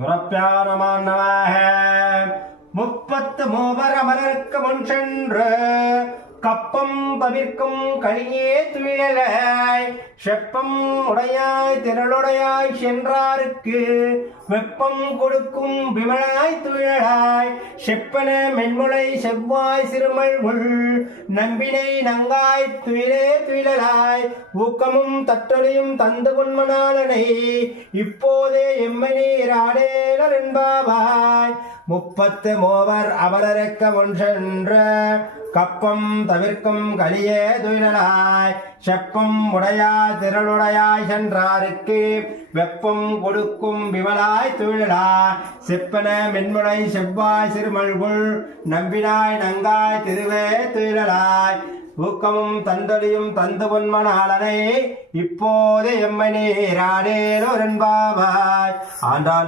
துறப்பியானமான முப்பத்து மூவர் அமரருக்கு முன் சென்று கப்பம் தவிர்க்கும் கலியே துயிலாய் செப்பம் உடையாய் திரளுடையாய் சென்றாருக்கு வெப்பம் கொடுக்கும் விமலாய் துயிலாய் செப்பன மென்முளை செவ்வாய் சிறுமள்குள் நம்பினை நங்காய் துயிலே துயிலாய் ஊக்கமும் தட்டொலியும் தந்து பொன்மனாலனை இப்போதே எம்மனீராடேலர் என்பாவாய் முப்பத்து மூவர் அவரக்க ஒன்றென்ற கப்பம் தவிர்க்கும் கலியே துயிலாய் செப்பம் உடையாய் திரளுடையாய் சென்றாருக்கு வெப்பம் கொடுக்கும் விமலாய் துயிலாய் செப்பன மென்முளை செவ்வாய் சிறுமள்குள் நம்பினாய் நங்காய் திருவே துயிலாய் ஊக்கமும் தந்தொலியும் தந்து பொன்மனாளனை இப்போது எம்மனீராடேலோர் என்பாவாய் ஆண்டாள்.